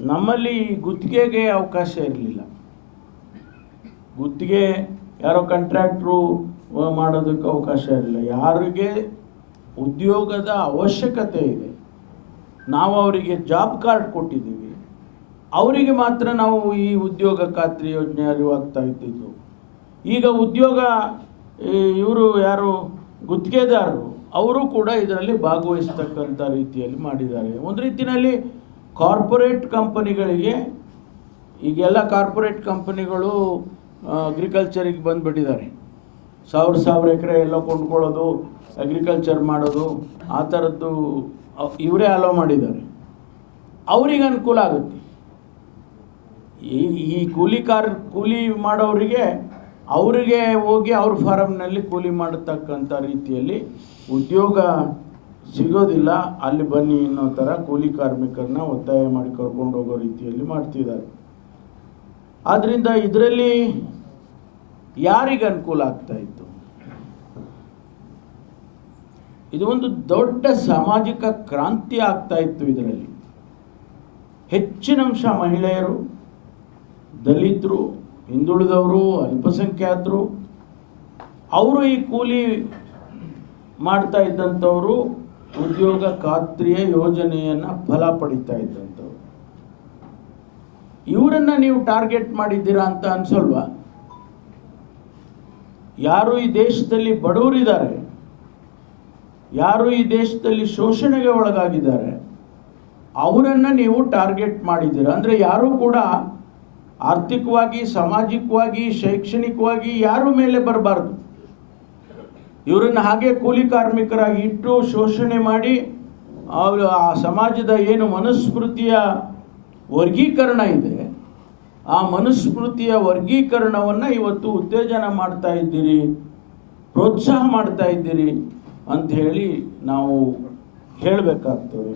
ನಮ್ಮಲ್ಲಿ ಗುತ್ತಿಗೆಗೆ ಅವಕಾಶ ಇರಲಿಲ್ಲ. ಗುತ್ತಿಗೆ ಯಾರೋ ಕಾಂಟ್ರಾಕ್ಟ್ರು ಮಾಡೋದಕ್ಕೆ ಅವಕಾಶ ಇರಲಿಲ್ಲ. ಯಾರಿಗೆ ಉದ್ಯೋಗದ ಅವಶ್ಯಕತೆ ಇದೆ, ನಾವು ಅವರಿಗೆ ಜಾಬ್ ಕಾರ್ಡ್ ಕೊಟ್ಟಿದ್ದೀವಿ, ಅವರಿಗೆ ಮಾತ್ರ ನಾವು ಈ ಉದ್ಯೋಗ ಖಾತ್ರಿ ಯೋಜನೆ ಅರಿವಾಗ್ತಾ ಇದ್ದಿದ್ದು. ಈಗ ಉದ್ಯೋಗ ಇವರು ಯಾರು ಗುತ್ತಿಗೆದಾರರು ಅವರು ಕೂಡ ಇದರಲ್ಲಿ ಭಾಗವಹಿಸ್ತಕ್ಕಂಥ ರೀತಿಯಲ್ಲಿ ಮಾಡಿದ್ದಾರೆ. ಒಂದು ರೀತಿಯಲ್ಲಿ ಕಾರ್ಪೊರೇಟ್ ಕಂಪನಿಗಳಿಗೆ, ಈಗೆಲ್ಲ ಕಾರ್ಪೊರೇಟ್ ಕಂಪನಿಗಳು ಅಗ್ರಿಕಲ್ಚರಿಗೆ ಬಂದುಬಿಟ್ಟಿದ್ದಾರೆ. ಸಾವಿರ ಎಕರೆ ಎಲ್ಲ ಕೊಂಡ್ಕೊಳ್ಳೋದು, ಅಗ್ರಿಕಲ್ಚರ್ ಮಾಡೋದು, ಆ ಥರದ್ದು ಇವರೇ ಅಲೋ ಮಾಡಿದ್ದಾರೆ. ಅವರಿಗೆ ಅನುಕೂಲ ಆಗುತ್ತೆ. ಈ ಕೂಲಿ ಮಾಡೋರಿಗೆ ಅವರಿಗೆ ಹೋಗಿ ಅವ್ರ ಫಾರಮ್ನಲ್ಲಿ ಕೂಲಿ ಮಾಡತಕ್ಕಂಥ ರೀತಿಯಲ್ಲಿ ಉದ್ಯೋಗ ಸಿಗೋದಿಲ್ಲ, ಅಲ್ಲಿ ಬನ್ನಿ ಅನ್ನೋ ಥರ ಕೂಲಿ ಕಾರ್ಮಿಕರನ್ನ ಒತ್ತಾಯ ಮಾಡಿ ಕರ್ಕೊಂಡು ಹೋಗೋ ರೀತಿಯಲ್ಲಿ ಮಾಡ್ತಿದ್ದಾರೆ. ಆದ್ದರಿಂದ ಇದರಲ್ಲಿ ಯಾರಿಗೆ ಅನುಕೂಲ ಆಗ್ತಾ ಇತ್ತು? ಇದು ಒಂದು ದೊಡ್ಡ ಸಾಮಾಜಿಕ ಕ್ರಾಂತಿ ಆಗ್ತಾ ಇತ್ತು. ಇದರಲ್ಲಿ ಹೆಚ್ಚಿನ ಅಂಶ ಮಹಿಳೆಯರು, ದಲಿತರು, ಹಿಂದುಳಿದವರು, ಅಲ್ಪಸಂಖ್ಯಾತರು, ಅವರು ಈ ಕೂಲಿ ಮಾಡ್ತಾ ಇದ್ದಂಥವರು ಉದ್ಯೋಗ ಖಾತ್ರಿಯ ಯೋಜನೆಯನ್ನು ಫಲ ಪಡಿತಾ ಇದ್ದಂಥವ್ರು. ಇವರನ್ನು ನೀವು ಟಾರ್ಗೆಟ್ ಮಾಡಿದ್ದೀರಾ ಅಂತ ಅನ್ಸಲ್ವಾ? ಯಾರು ಈ ದೇಶದಲ್ಲಿ ಬಡವರಿದ್ದಾರೆ, ಯಾರು ಈ ದೇಶದಲ್ಲಿ ಶೋಷಣೆಗೆ ಒಳಗಾಗಿದ್ದಾರೆ, ಅವರನ್ನು ನೀವು ಟಾರ್ಗೆಟ್ ಮಾಡಿದ್ದೀರಾ. ಅಂದರೆ ಯಾರೂ ಕೂಡ ಆರ್ಥಿಕವಾಗಿ, ಸಾಮಾಜಿಕವಾಗಿ, ಶೈಕ್ಷಣಿಕವಾಗಿ ಯಾರ ಮೇಲೆ ಬರಬಾರ್ದು. ಇವರನ್ನು ಹಾಗೆ ಕೂಲಿ ಕಾರ್ಮಿಕರಾಗಿ ಇಟ್ಟು ಶೋಷಣೆ ಮಾಡಿ ಆ ಸಮಾಜದ ಏನು ಮನುಸ್ಮೃತಿಯ ವರ್ಗೀಕರಣ ಇದೆ, ಆ ಮನುಸ್ಮೃತಿಯ ವರ್ಗೀಕರಣವನ್ನು ಇವತ್ತು ಉತ್ತೇಜನ ಮಾಡ್ತಾ ಇದ್ದೀರಿ, ಪ್ರೋತ್ಸಾಹ ಮಾಡ್ತಾ ಇದ್ದೀರಿ ಅಂತ ಹೇಳಿ ನಾವು ಹೇಳಬೇಕಾಗ್ತದೆ.